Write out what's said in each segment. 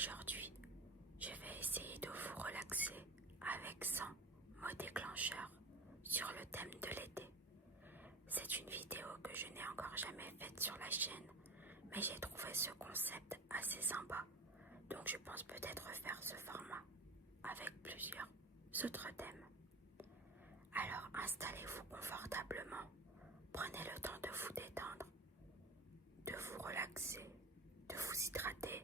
Aujourd'hui, je vais essayer de vous relaxer avec 100 mots déclencheurs sur le thème de l'été. C'est une vidéo que je n'ai encore jamais faite sur la chaîne, mais j'ai trouvé ce concept assez sympa, donc je pense peut-être faire ce format avec plusieurs autres thèmes. Alors installez-vous confortablement, prenez le temps de vous détendre, de vous relaxer, de vous hydrater.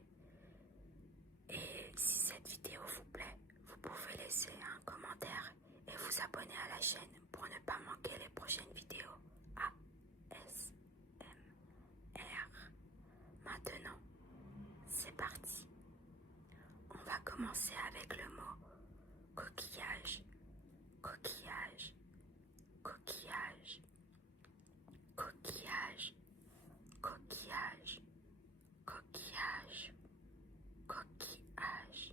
Et si cette vidéo vous plaît, vous pouvez laisser un commentaire et vous abonner à la chaîne pour ne pas manquer les prochaines vidéos ASMR. Maintenant, c'est parti. On va commencer avec le mot coquillage, coquillage, coquillage, coquillage, coquillage, coquillage, coquillage,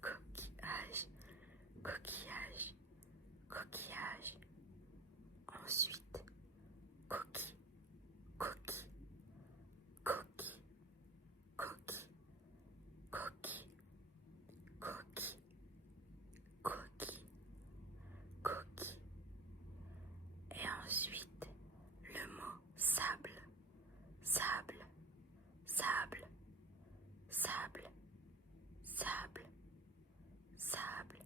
coquillage, coquillage, coquillage. Ensuite, coquille, coquille, coquille, coquille, coquille, coquille, coquille, coquille. Et ensuite, le mot sable, sable, sable, sable, sable, sable,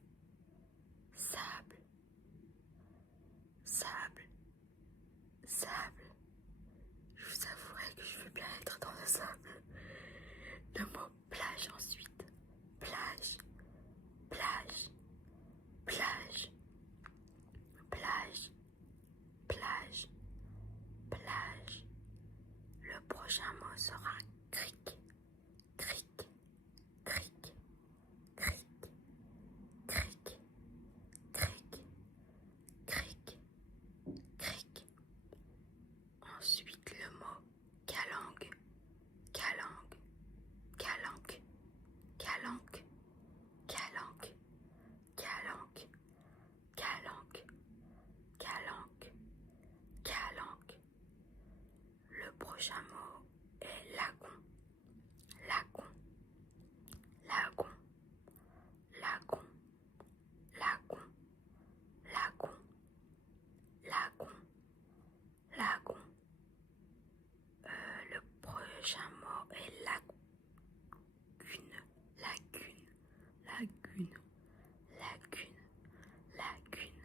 sable, sable, sable. Je vous avouerai que je veux bien être dans le sable. Le mot plage ensuite. Plage, plage, plage, plage, plage, plage. Le prochain mot sera cric, cric, cric, cric, cric, cric, cric, cric. Ensuite le mot calanque, calanque, calanque, calanque, calanque, calanque, calanque, calanque, calanque. Le prochain mot est lagon, lagon, lagon, lagon, lagon, lagon, lagon, lagon. Le prochain mot est lagune, lagune, lagune, lagune, lagune,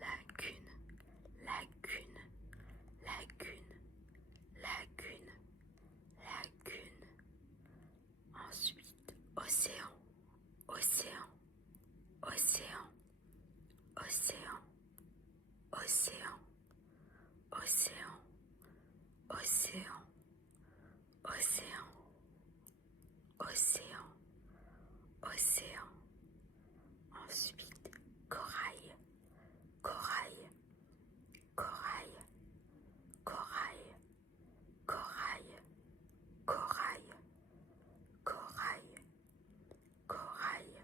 lagune, lagune, lagune, lagune, lagune. Ensuite, océan, océan, océan, océan, océan, océan, océan, océan, océan, océan. Ensuite, corail, corail, corail, corail, corail, corail, corail, corail,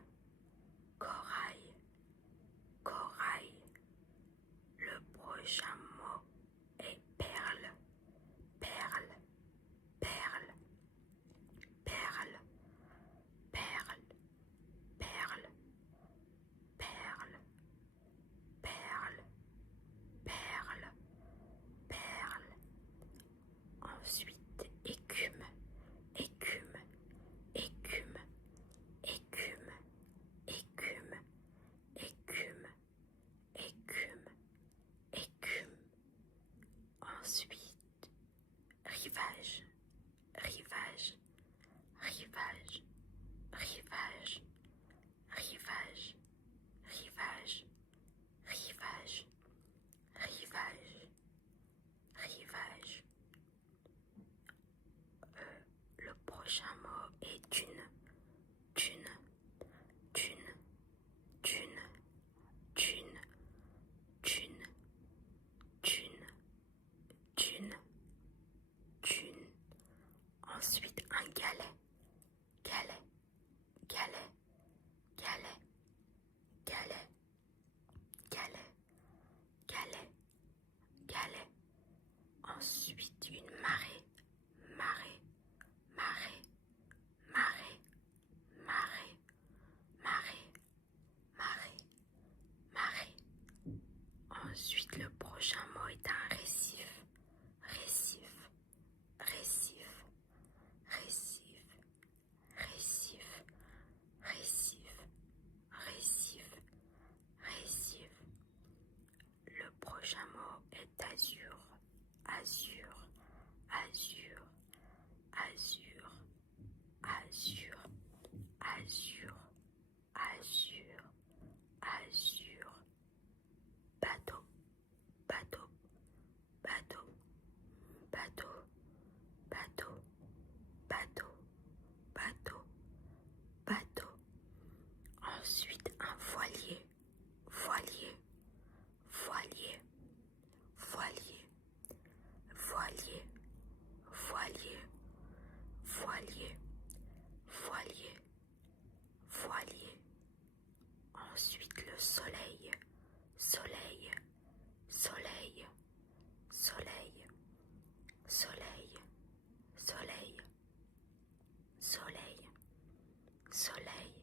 soleil.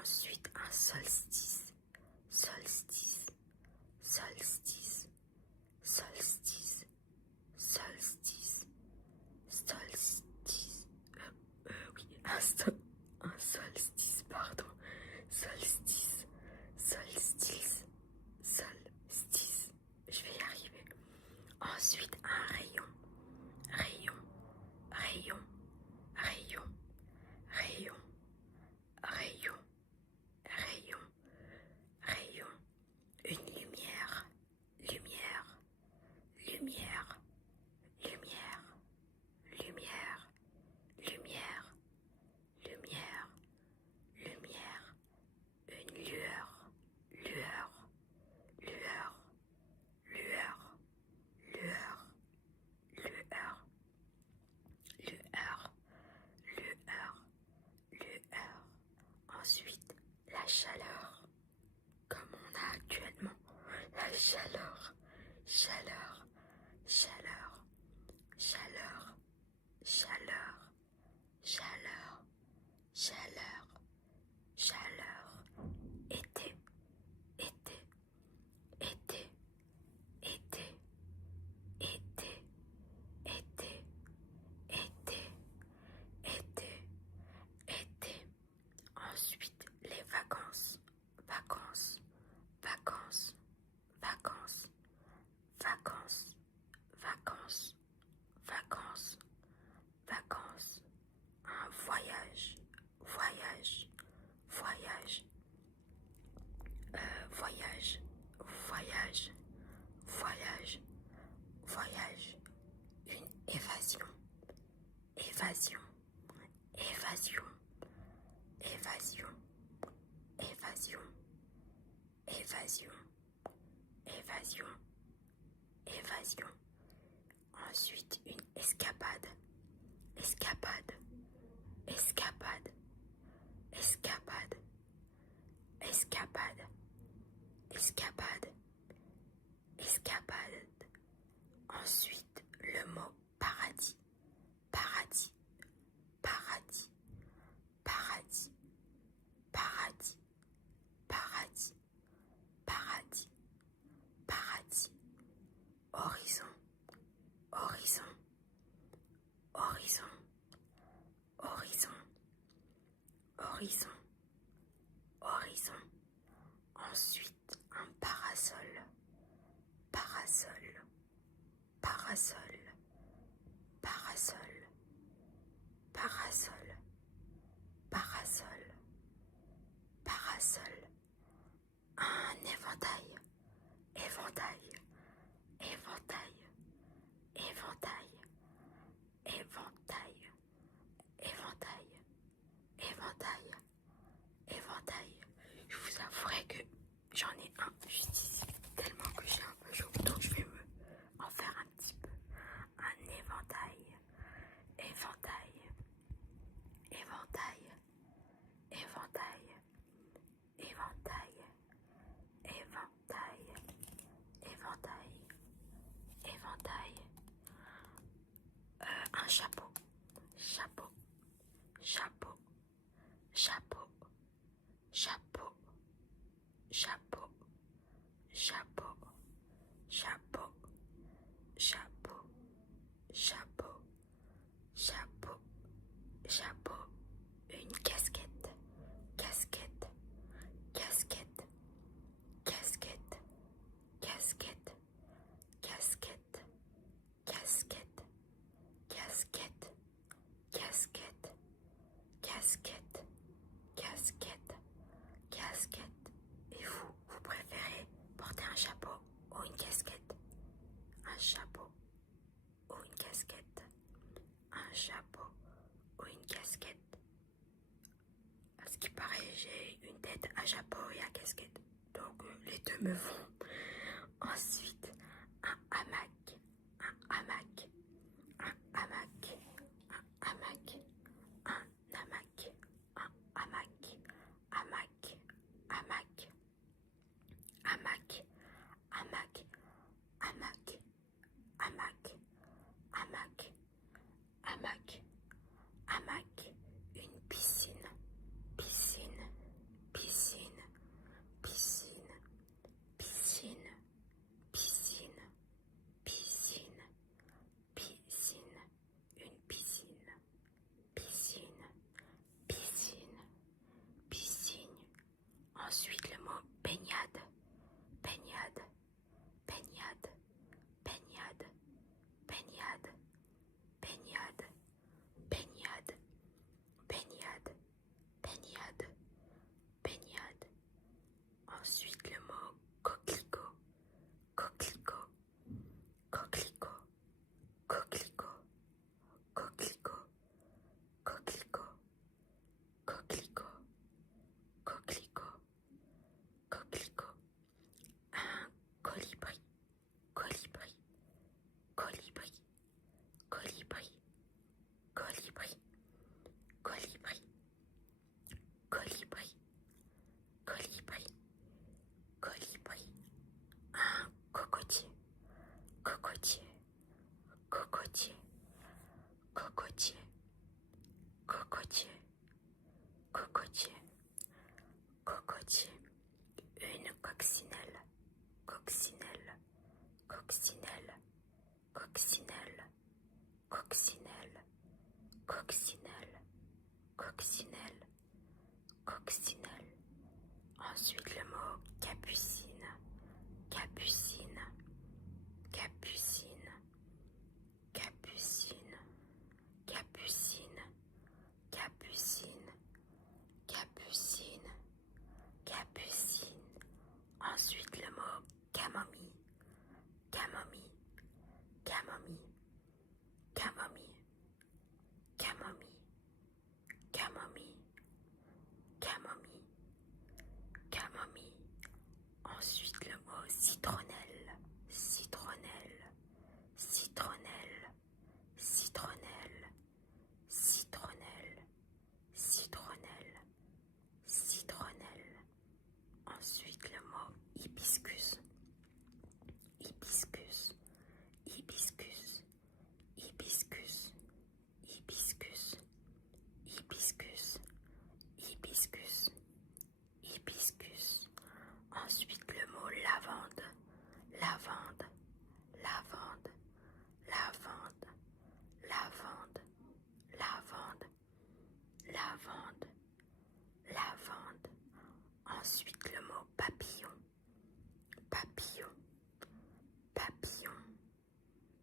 Ensuite un solstice, solstice, solstice, solstice, solstice, solstice. Oui, un solstice, pardon. Solstice, solstice, solstice. Je vais y arriver. Ensuite un rayon, rayon, rayon, rayon, rayon, rayon, rayon, rayon, une lumière, lumière, lumière, lumière, lumière, lumière, lumière, lumière, une lueur, lueur, lueur, lueur, lueur, lueur, lueur, lueur, lueur. Ensuite, la chaleur, comme on a actuellement. La chaleur, chaleur, chaleur, chaleur, chaleur, chaleur, chaleur, chaleur. Été, été, été, été, été, été, été, été, été. Ensuite, les vacances, vacances, vacances, vacances, vacances, vacances, vacances, vacances. Un voyage, voyage, voyage, voyage, voyage, voyage, voyage. Une évasion, évasion, évasion, évasion, évasion, évasion, évasion, évasion. Ensuite, une escapade, escapade, escapade, escapade, escapade, escapade, escapade. Ensuite, le mot paradis, paradis, paradis, paradis, paradis, paradis, paradis, paradis. Horizon, horizon, horizon, horizon, horizon, horizon. Ensuite, un parasol, parasol, parasol, parasol, parasol, parasol, parasol. Un éventail, éventail, éventail, éventail, éventail, éventail, éventail, éventail. Je vous avouerai que j'en ai un juste ici, tellement que j'ai un peu chaud, donc je vais en faire un petit peu. Un éventail, éventail, éventail, éventail, éventail, éventail, éventail, éventail. Un chapeau, chapeau, chapeau, chapeau, chapeau, chapeau, chapeau, chapeau, chapeau, chapeau, chapeau, chapeau. Une casquette, casquette, casquette, casquette, casquette, casquette, casquette, casquette, casquette, casquette, casquette, casquette. Et vous préférez porter un chapeau ou une casquette? Un chapeau ou une casquette? Un chapeau ou une casquette? À ce qui paraît, j'ai une tête à chapeau et à casquette. Donc les deux me vont. Ensuite, un hamac, un hamac, un hamac, un hamac, un hamac, un hamac, hamac, hamac, hamac, hamac, hamac, hamac, hamac, hamac, hamac, une piscine, Ensuite le mot coquelicot, coquelicot, coquelicot, coquelicot, coquelicot, coquelicot, coquelicot, coquelicot, coquelicot. Un colibri, colibri, colibri, colibri, colibri, colibri, colibri, colibri, colibri. Un cocotier, cocotier, cocotier, cocotier, cocotier, cocotier, cocotier. Une coccinelle, coccinelle, coccinelle, coccinelle, coccinelle, coccinelle, coccinelle, coccinelle. Ensuite le mot capucine, capucine, capucine, capucine, capucine, capucine, capucine, capucine. Ensuite le mot camomille, camomille, camomille, camomille, camomille, camomille, camomille, camomille. Ensuite le mot citronnelle, citronnelle, citronnelle, citronnelle, citronnelle, citronnelle, citronnelle. Ensuite le mot hibiscus, hibiscus, hibiscus, hibiscus, hibiscus, hibiscus, hibiscus, hibiscus. Ensuite le mot lavande, lavande, lavande, lavande, lavande, lavande, lavande, lavande. Ensuite le mot papillon, papillon, papillon,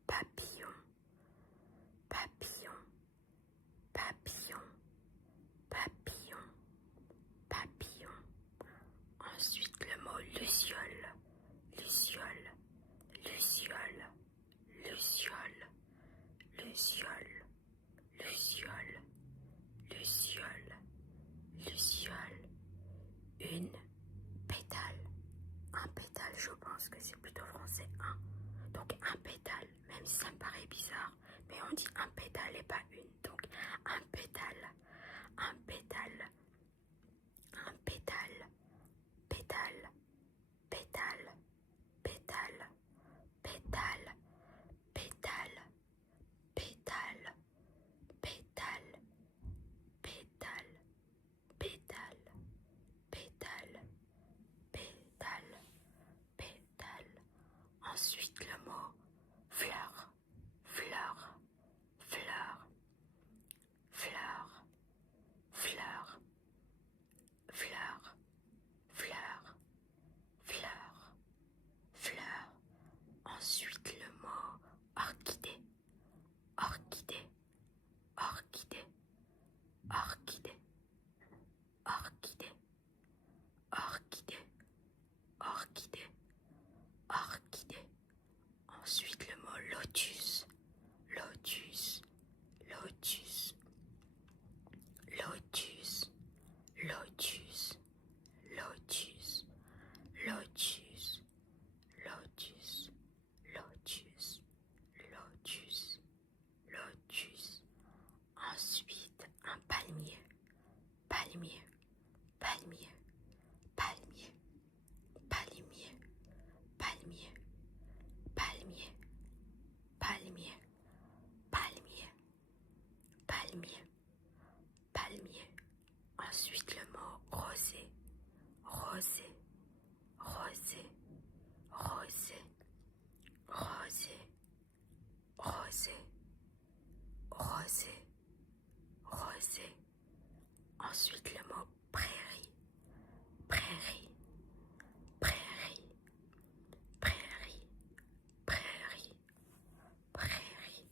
papillon, papillon, papillon, papillon, papillon. Ensuite le mot luciole, luciole, luciole, luciole, luciole, luciole, luciole, luciole. Une pétale, un pétale, je pense que c'est plutôt français, un. Donc un pétale, même si ça me paraît bizarre, mais on dit un pétale et pas une. Donc un pétale, un pétale, un pétale, pétale, pétale, pétale, pétale, pétale, pétale, pétale, pétale, pétale, pétale, pétale, pétale. Ensuite le mot fleur, fleur, fleur, fleur, fleur, fleur, fleur, fleur, fleur. Ensuite le mot orchidée, orchidée, orchidée, orchidée, orchidée, orchidée, orchidée, orchidée. Ensuite le mot lotus, lotus, lotus, lotus, lotus, lotus, lotus, lotus, lotus, lotus, lotus. Ensuite un palmier, palmier, palmier, palmier, palmier, palmier, palmier, palmier, palmier, palmier, palmier. Ensuite le mot rosé, rosé, rosé, rosé, rosé, rosé, rosé, rosé. Ensuite le mot prairie, prairie, prairie, prairie, prairie, prairie,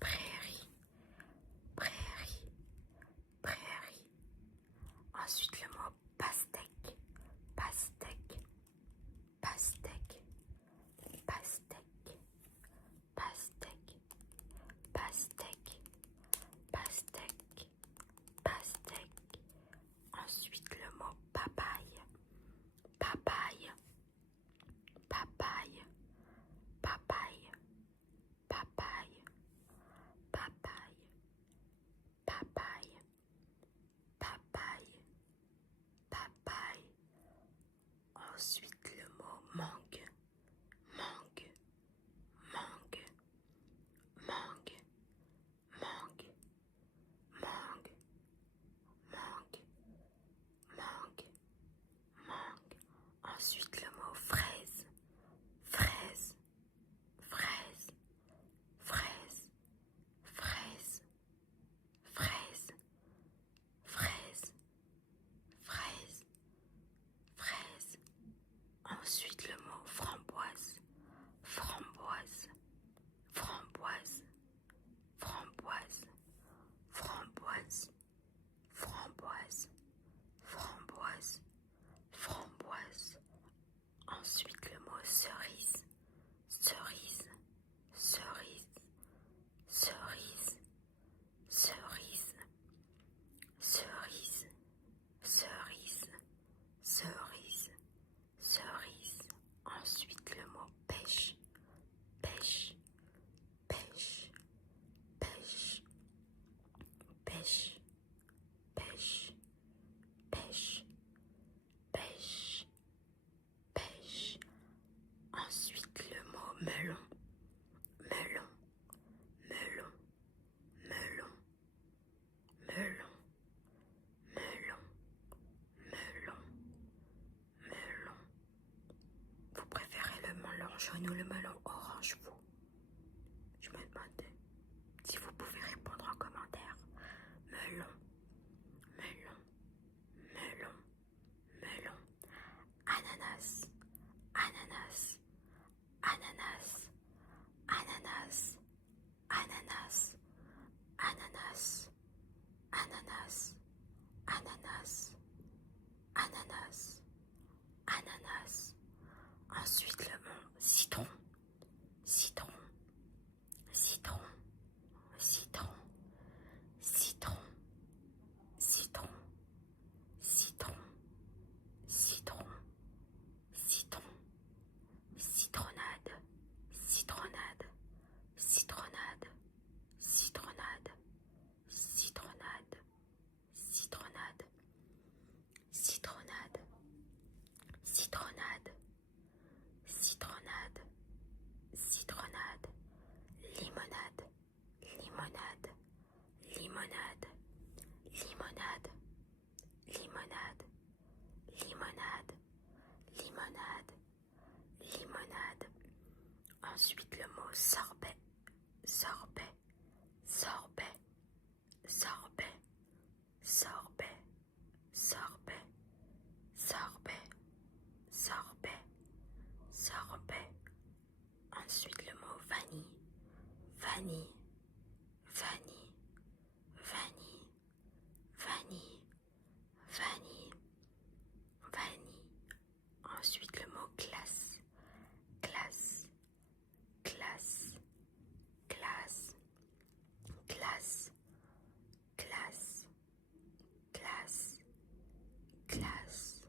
prairie, prairie, prairie. Ensuite le mot pastèque, pastèque, pêche, pêche, pêche, pêche. Ensuite le mot melon, melon, melon, melon, melon, melon, melon, melon. Vous préférez le melon jaune ou le melon orange, vous? Je me demandais si vous pouvez répondre en commentaire. Melon, melon, melon, melon. Ananas, ananas, ananas, ananas, ananas, ananas, ananas, ananas, ananas, ananas. Ensuite le mot citron, citron, citron, citron, citron, citron, citron, citron, citron, citronnade, citronnade, citronnade, citronnade, citronnade, citronnade, citronnade, citronnade, citronnade, citronnade, limonade, limonade, limonade, limonade, limonade, limonade, limonade, limonade. Ensuite le mot sorbet, sorbet, sorbet, sorbet, sorbet, sorbet, sorbet, sorbet, sorbet. Ensuite le mot vanille, vanille, vanille, vanille, vanille, vanille, vanille. Ensuite le mot glace, glace, glace, glace, glace, glace, glace, glace,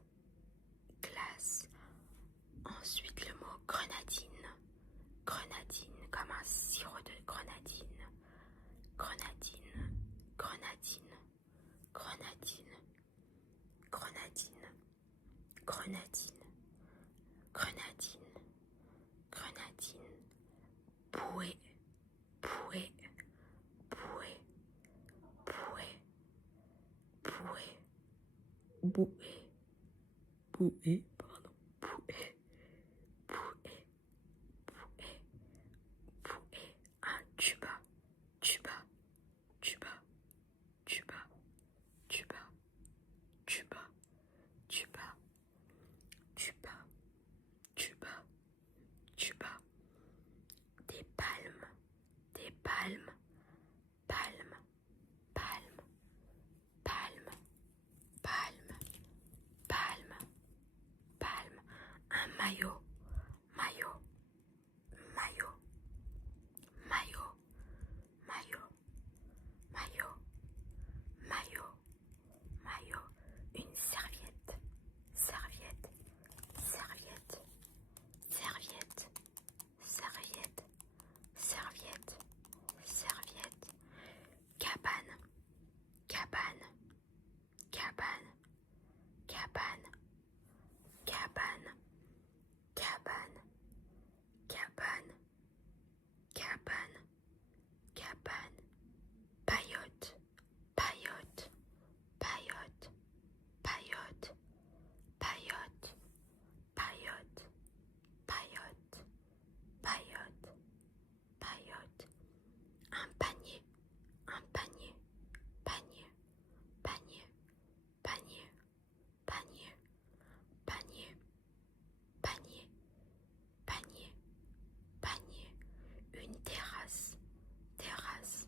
glace. Ensuite le mot grenadine, grenadine comme un sirop de grenadine, grenadine, grenadine, grenadine, grenadine, grenadine, grenadine, grenadine, bouée, bouée, bouée, bouée, bouée, bouée, bouée, pardon, bouée, bouée, bouée, bouée, un tuba, tuba, tuba, tuba, tuba, tuba, tuba, tuba, tuba, tuba, des palmes, des palmes, palmes, palmes, palmes, palmes, palmes, palmes, un maillot, maillot, maillot, maillot, maillot, maillot, maillot, maillot, une serviette, serviette, serviette, serviette, serviette, serviette, serviette, cabane, cabane, cabane, cabane, cabane, cabane, cabane, cabane, cabane, paillote, paillote, paillote, paillote, paillote, paillote, paillote, paillote, paillote, un panier, un panier, panier, panier, panier, panier, panier, panier, panier, panier, une terrasse, terrasse,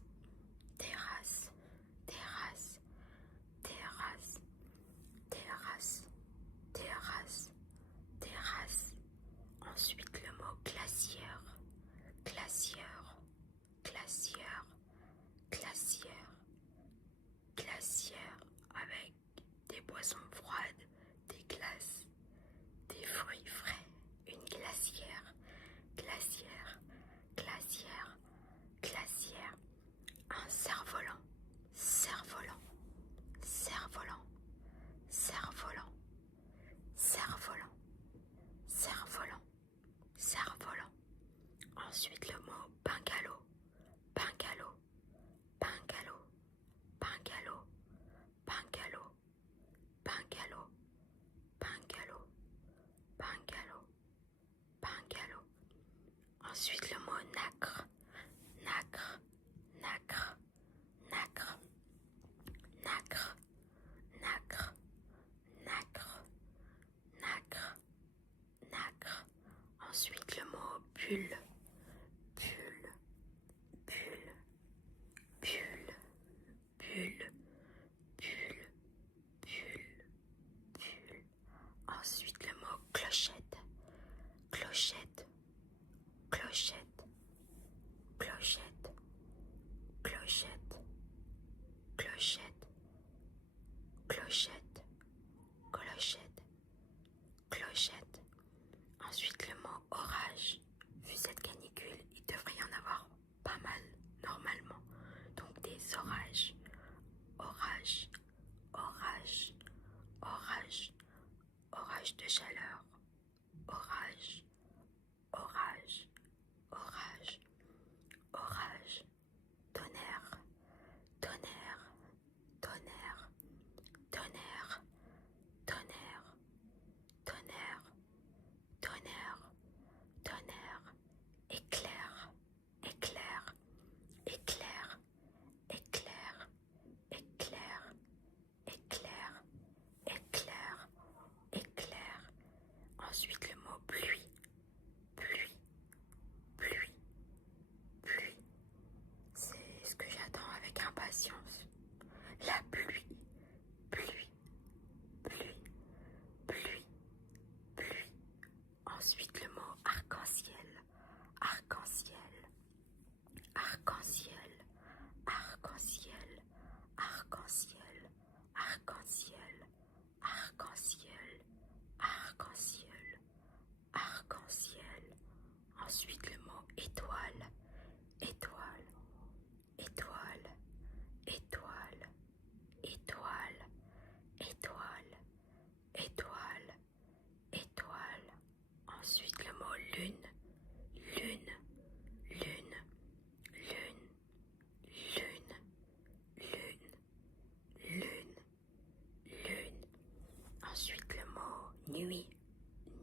terrasse, terrasse, terrasse, terrasse, terrasse, terrasse. Ensuite le mot glacière, glacière, glacière, glacière, glacière avec des boissons froides, des glaces, des fruits frais, une glacière, glacière, glacière, glacière, un cerf-volant, cerf-volant, cerf-volant. bulle, bulle, bulle, bulle, bulle, bulle, bulle, bulle. Ensuite le mot clochette, clochette, clochette, clochette, clochette, clochette, clochette, clochette, clochette. Ensuite le mot orage. Vu cette canicule, il devrait y en avoir pas mal normalement. Donc des orages, orage, orage, orage, orage de chaleur, orage, orage, orage, orage, tonnerre, tonnerre, tonnerre, tonnerre, tonnerre, tonnerre, tonnerre, tonnerre, éclair, éclair, éclair, éclair, éclair, éclair, éclair, éclair. Ensuite le mot pluie, pluie, pluie, pluie. C'est ce que j'attends avec impatience. La pluie, pluie, pluie, pluie, pluie. Ensuite le mot arc-en-ciel, arc-en-ciel, arc-en-ciel, arc-en-ciel, arc-en-ciel, arc-en-ciel, arc-en-ciel, arc-en-ciel, arc-en-ciel. Ensuite le mot étoile, étoile, étoile, étoile, étoile, étoile, étoile, étoile. Ensuite le mot lune, lune, lune, lune, lune, lune, lune, lune. Ensuite le mot nuit,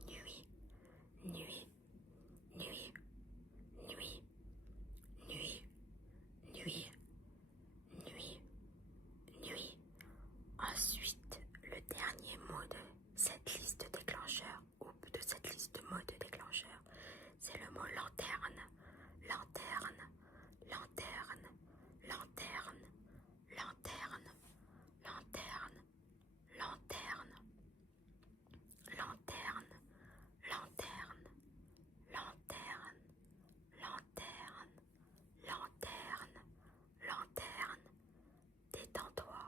nuit, nuit, nuit, nuit, nuit, nuit, nuit, nuit. Ensuite, le dernier mot de cette liste de déclencheurs ou de cette liste de mots de déclencheurs, c'est le mot lanterne, lanterne, lanterne, lanterne, lanterne, lanterne, lanterne, lanterne, lanterne, lanterne, lanterne, lanterne, lanterne. Détends-toi,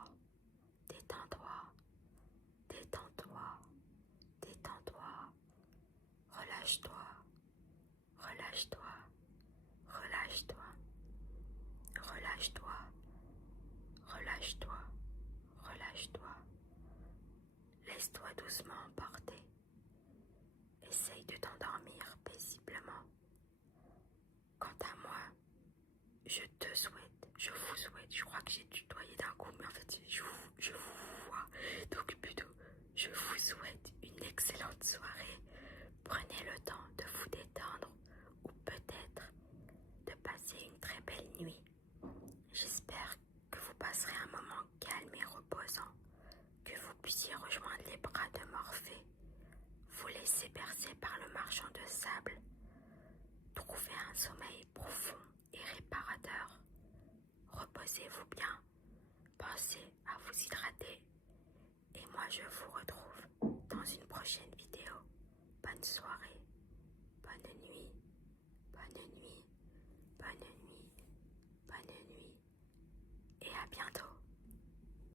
détends-toi, détends-toi, détends-toi, relâche-toi, relâche-toi, relâche-toi, relâche-toi, relâche-toi, relâche-toi. Laisse-toi doucement emporter. Essaye de t'endormir paisiblement. Quant à moi, je te souhaite, je vous souhaite, je crois que j'ai tutoyé d'un coup, mais en fait je vous vois, donc plutôt je vous souhaite une excellente soirée. Prenez le temps de vous détendre ou peut-être de passer une très belle nuit. J'espère que vous passerez un moment calme et reposant, que vous puissiez rejoindre les bras de Morphée, vous laisser bercer par le marchand de sable, trouver un sommeil profond et réparateur. Reposez-vous bien, pensez à vous hydrater et moi je vous retrouve dans une prochaine vidéo. Bonne soirée, bonne nuit, bonne nuit, bonne nuit, bonne nuit et à bientôt.